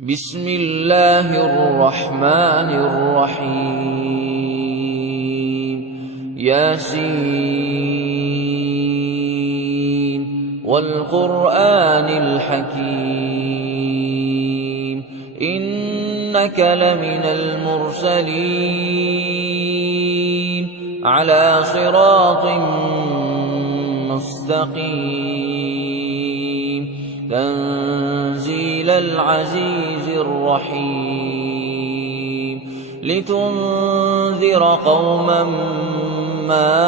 بسم الله الرحمن الرحيم ياسين والقرآن الحكيم إنك لمن المرسلين على صراط مستقيم تنزيل العزيز الرحيم لتنذر قوما ما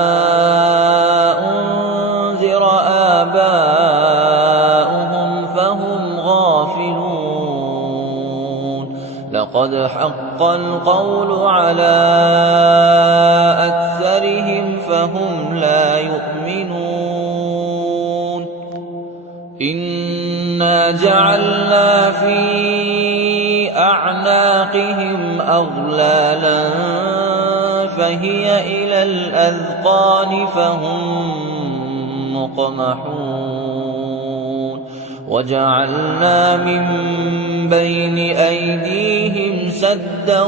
أنذر آباؤهم فهم غافلون لقد حق القول على أكثرهم فهم لا يؤمنون إنا جعلنا في أعناقهم أغلالا فهي إلى الأذقان فهم مقمحون وجعلنا من بين أيديهم سدا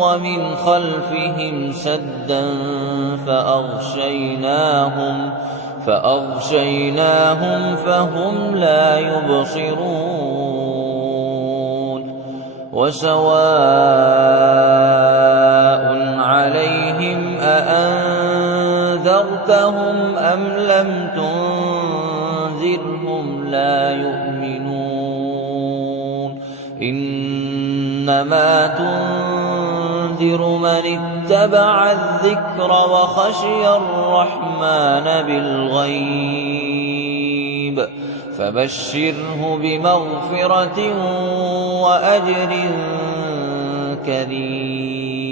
ومن خلفهم سدا فأغشيناهم فهم لا يبصرون وسواء عليهم أأنذرتهم أم لم تنذرهم لا يؤمنون إنما تنذر من اتبع الذكر وخشي الرحمن بالغيب فبشره بمغفرة وأجر كريم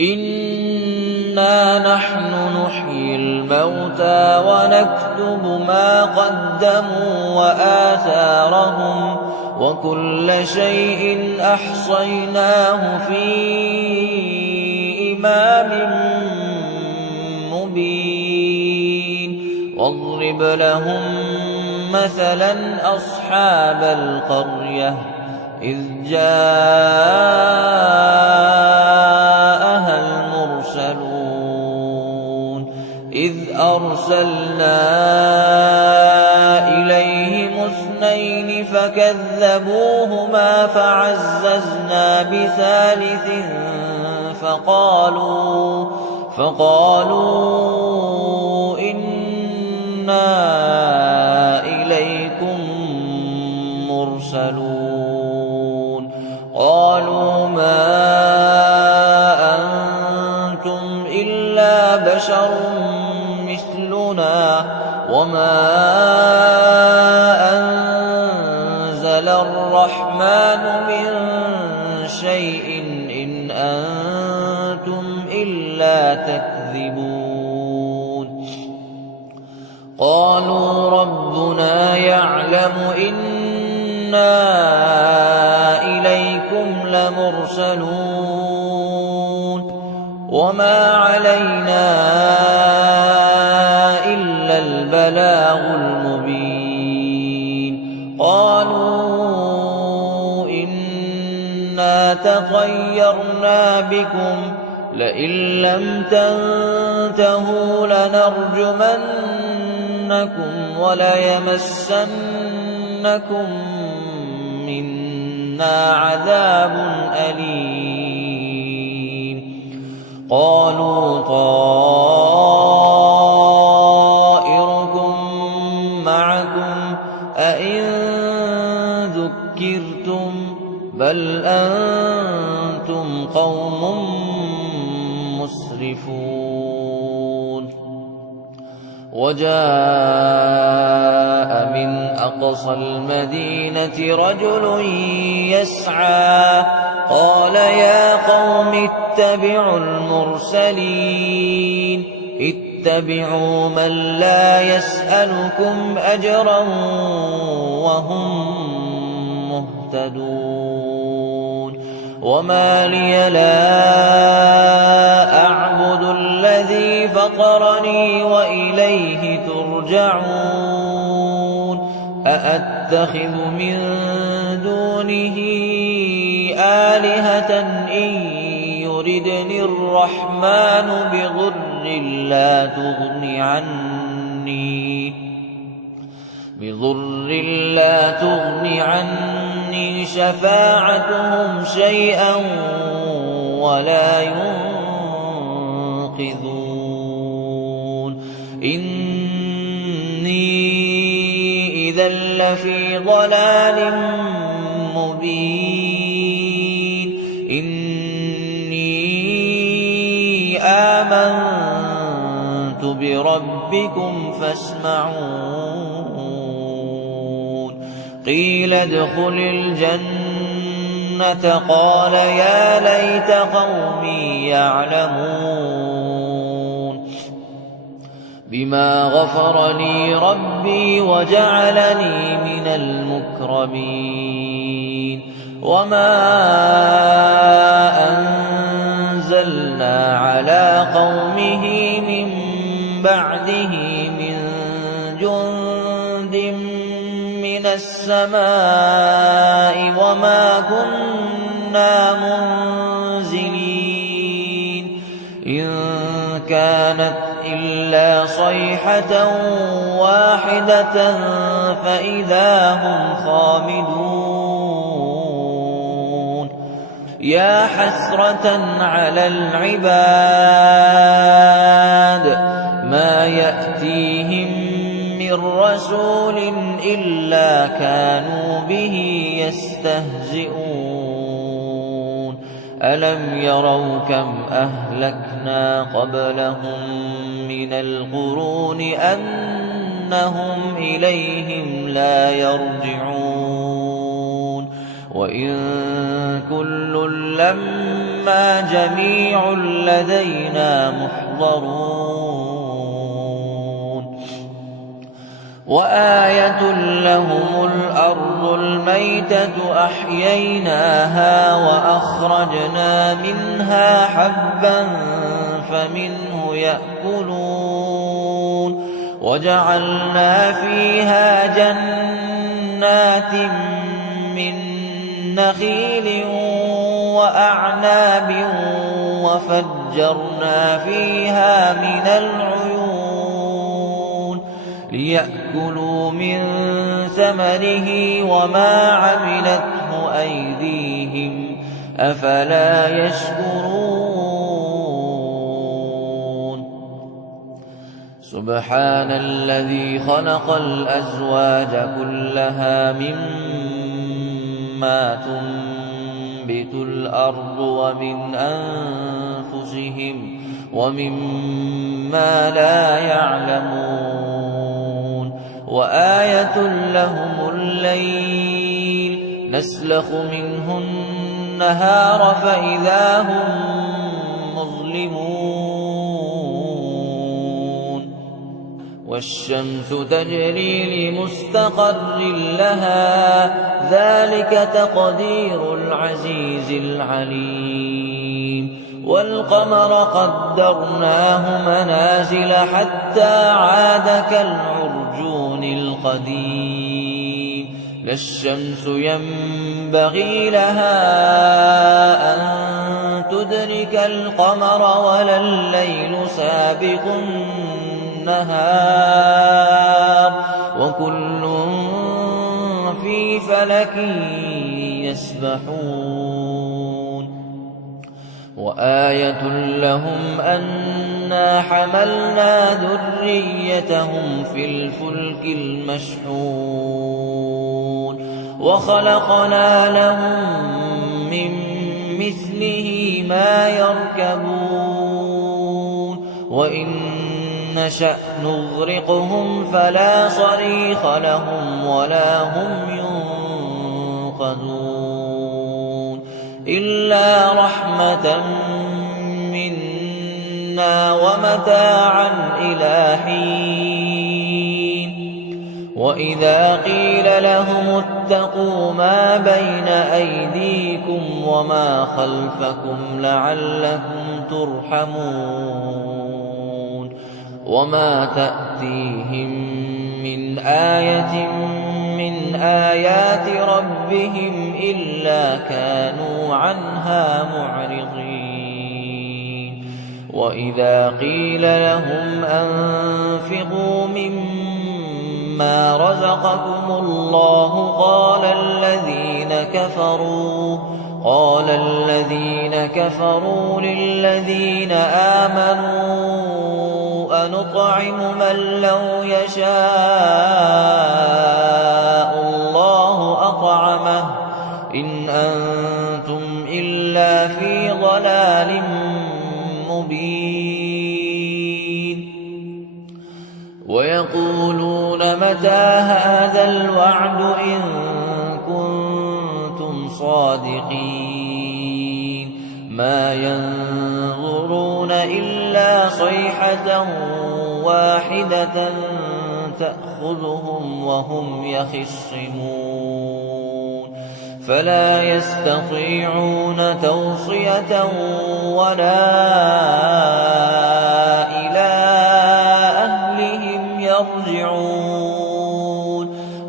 إنا نحن نحيي الموتى ونكتب ما قدموا وآثارهم وكل شيء أحصيناه في إمام مبين واضرب لهم مثلا أصحاب القرية إذ جاءها المرسلون إذ أرسلنا إليهم اثنين فكذبوهما فعززنا بثالث فقالوا إنا إليكم مرسلون قالوا ما أنتم إلا بشر مثلنا وما أنزل الرحمن من شيء إن أنتم إلا تكذبون قالوا ربنا يعلم إنا إليكم لمرسلون وما علينا إلا البلاغ المبين قالوا إنا تطيرنا بكم لئن لم تنتهوا لنرجمنكم وليمسنكم منا عذاب أليم قالوا طائركم معكم أئن ذكرتم بل أنتم قوم مسرفون وجاء من أقصى المدينة رجل يسعى قال يا قوم اتبعوا المرسلين اتبعوا من لا يسألكم أجرا وهم مهتدون وما لي لا أعبد الذي فطرني وإليه ترجعون أتخذ من دونه آلهة إن يردني الرحمن بضر لا تغن عني شفاعتهم شيئا ولا ينقذون إني إذا لفي ضلال مبين إني آمنت بربكم فاسمعون قيل ادخل الجنة قال يا ليت قومي يعلمون بما غفر لي ربي وجعلني من المكرمين وما أنزلنا على قومه من بعده من جند من السماء وما كنا منزلين إن كانت إلا صيحة واحدة فإذا هم خامدون يا حسرة على العباد ما يأتيهم من رسول إلا كانوا به يستهزئون ألم يروا كم أهلكنا قبلهم من القرون أنهم إليهم لا يرجعون وإن كل لما جميع لدينا محضرون وآية لهم الأرض الميتة أحييناها وأخرجنا منها حبا فمنه يأكلون وجعلنا فيها جنات من نخيل وأعناب وفجرنا فيها من العيون ليأكلوا من ثمره وما عملته أيديهم أفلا يشكرون سبحان الذي خلق الأزواج كلها مما تنبت الأرض ومن أنفسهم ومما لا يعلمون وآية لهم الليل نسلخ منه النهار فإذا هم مظلمون والشمس تجري لمستقر لها ذلك تقدير العزيز العليم والقمر قدرناه منازل حتى عاد كالعرجون القديم لا الشمس ينبغي لها أن تدرك القمر ولا الليل سابق النهار وكل في فلك يسبحون وآية لهم أنا حملنا ذريتهم في الفلك المشحون وخلقنا لهم من مثله ما يركبون وإن نشأ نغرقهم فلا صريخ لهم ولا هم ينقذون إلا رحمة منا ومتاعا إلى حين وإذا قيل لهم اتقوا ما بين أيديكم وما خلفكم لعلكم ترحمون وما تأتيهم من آية من آيات ربهم إلا كانوا عنها معرضين وإذا قيل لهم أنفقوا مما رزقكم الله قال الذين كفروا للذين آمنوا أنطعم من لو يشاء الله أطعمه إن أنتم إلا في ضلال مبين ويقولون متى هذا الوعد إن كنتم صادقين ما ينظرون إلا صيحة واحدة تأخذهم وهم يخصمون فلا يستطيعون توصية ولا إلى أهلهم يرجعون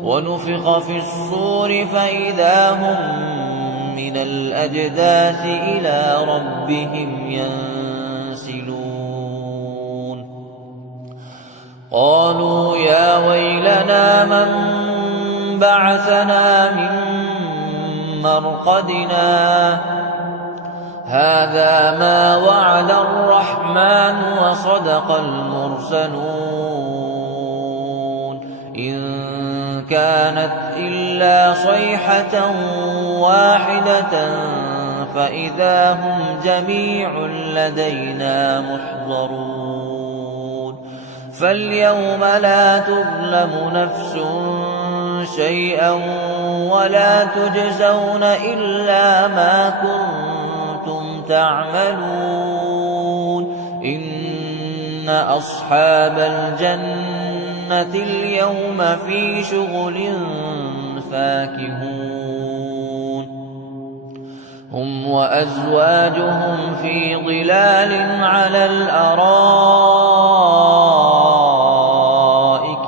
ونفخ في الصور فإذا هم من الأجداث إلى ربهم ينسلون قالوا يا ويلنا من بعثنا من مرقدنا هذا ما وعد الرحمن وصدق المرسلون إن كانت إلا صيحة واحدة فإذا هم جميع لدينا محضرون فاليوم لا تظلم نفس شيئا ولا تجزون إلا ما كنتم تعملون إن أصحاب الجنة اليوم في شغل فاكهون هم وأزواجهم في ظلال على الأرائك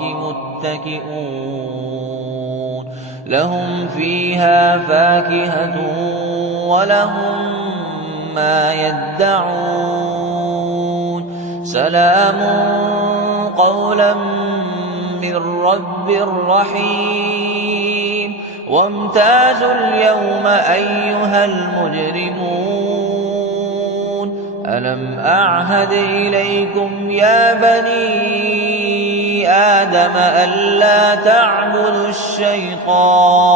متكئون لهم فيها فاكهة ولهم ما يدعون سلام قولا من رب رحيم وامتازوا اليوم أيها المجرمون ألم أعهد إليكم يا بني آدم ألا تعبدوا الشيطان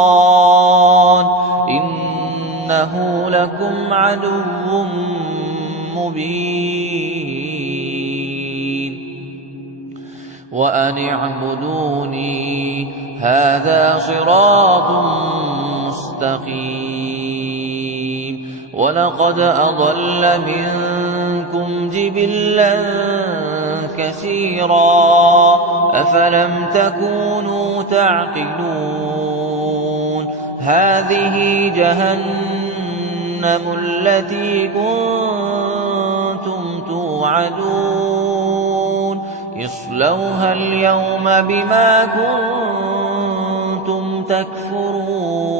إنه لكم عدو مبين وأن اعبدوني هذا صراط مستقيم ولقد أضل منكم جبلا كثيرا أفلم تكونوا تعقلون هذه جهنم التي كنتم توعدون اصلوها اليوم بما كنتم تكفرون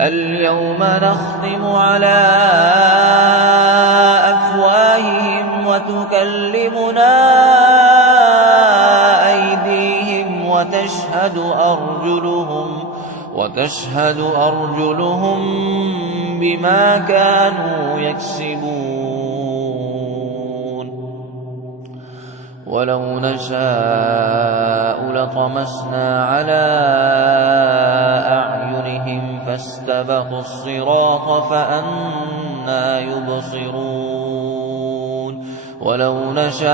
اليوم نختم على أفواههم وتكلمنا أيديهم وتشهد أرجلهم بما كانوا يكسبون ولو نشاء لطمسنا على أعينهم فاستبقوا الصراط فأنى يبصرون ولو نشاء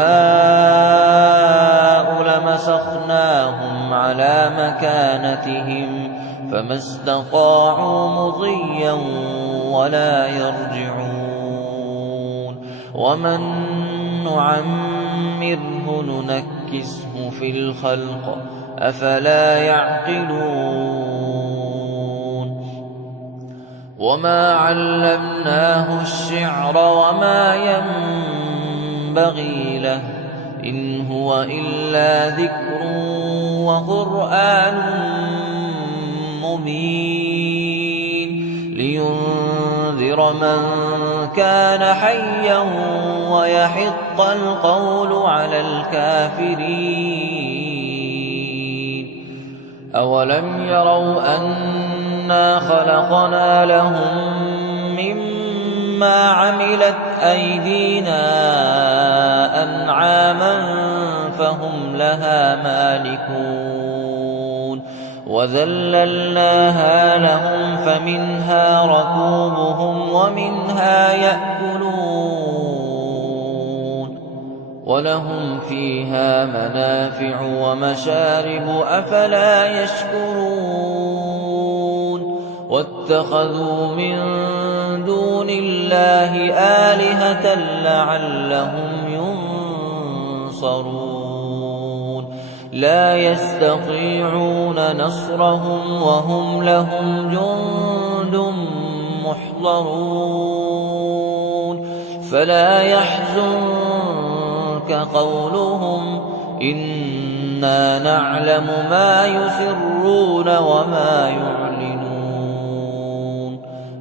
لمسخناهم على مكانتهم فما استطاعوا مضيا ولا يرجعون ومن نعمره ننكسه في الخلق أفلا يعقلون وما علمناه الشعر وما ينبغي له إن هو إلا ذكر وقرآن مبين لينذر من كان حيا ويحق القول على الكافرين أولم يروا أنا خلقنا لهم مما عملت أيدينا أنعاما فهم لها مالكون وذللناها لهم فمنها ركوبهم ومنها يأكلون ولهم فيها منافع ومشارب أفلا يشكرون واتخذوا من دون الله آلهة لعلهم ينصرون لا يستطيعون نصرهم وهم لهم جند محضرون فلا يحزنك قولهم إنا نعلم ما يسرون وما يعلنون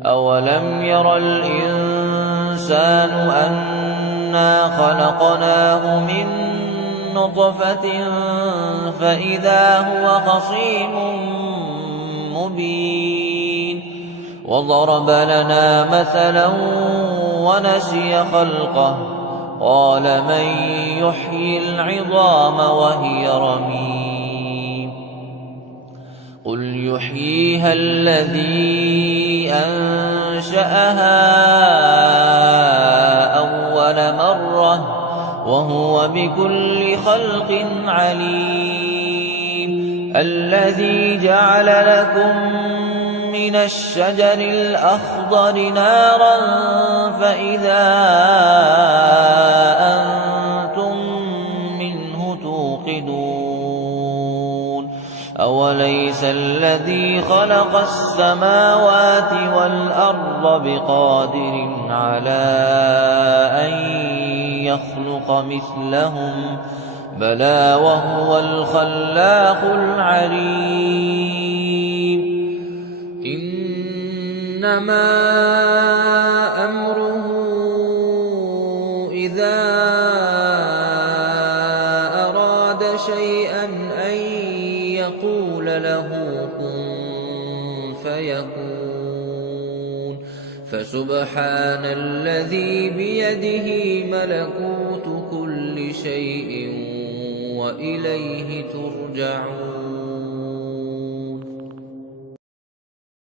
أولم ير الإنسان أنا خلقناه من نطفة فإذا هو خصيم مبين وضرب لنا مثلا ونسي خلقه قال من يحيي العظام وهي رميم قل يحييها الذي أنشأها أول مرة وهو بكل خلق عليم الذي جعل لكم من الشجر الأخضر نارا فإذا أنتم منه توقدون أوليس الذي خلق السماوات والأرض بقادر على أن يخلق مثلهم بلى وهو الخلاق العليم إنما أمره إذا أراد شيئا أن يقول له كن فيكون فسبحان الذي بيده ملكوت كل شيء وإليه ترجعون